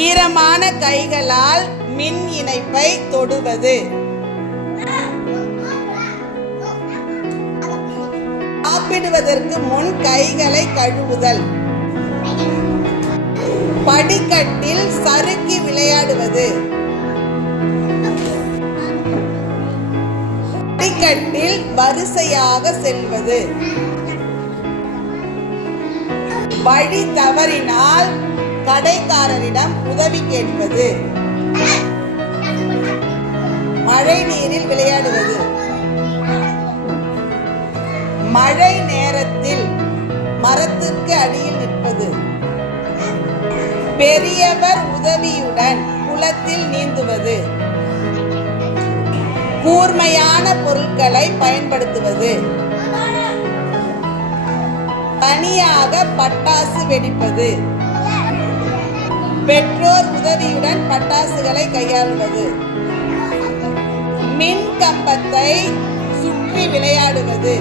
ஈரமான கைகளால் மின் இணைப்பை தொடுவது. சாப்பிடுவதற்கு முன் கைகளை கழுவுதல். படிக்கட்டில் சறுக்கி விளையாடுவது. படிக்கட்டில் வரிசையாக செல்வது. வழி தவறினால் கடைக்காரரிடம் உதவி கேட்பது. மழை நீரில் விளையாடுவது. மழை நேரத்தில் மரத்திற்கு அடியில் நிற்பது. பெரியவர் உதவியுடன் குளத்தில் நீந்துவது. கூர்மையான பொருட்களை பயன்படுத்துவது. தனியாக பட்டாசு வெடிப்பது. பெற்றோர் உதவியுடன் பட்டாசுகளை கையாளுவது. மின் கம்பத்தை சுற்றி விளையாடுவது.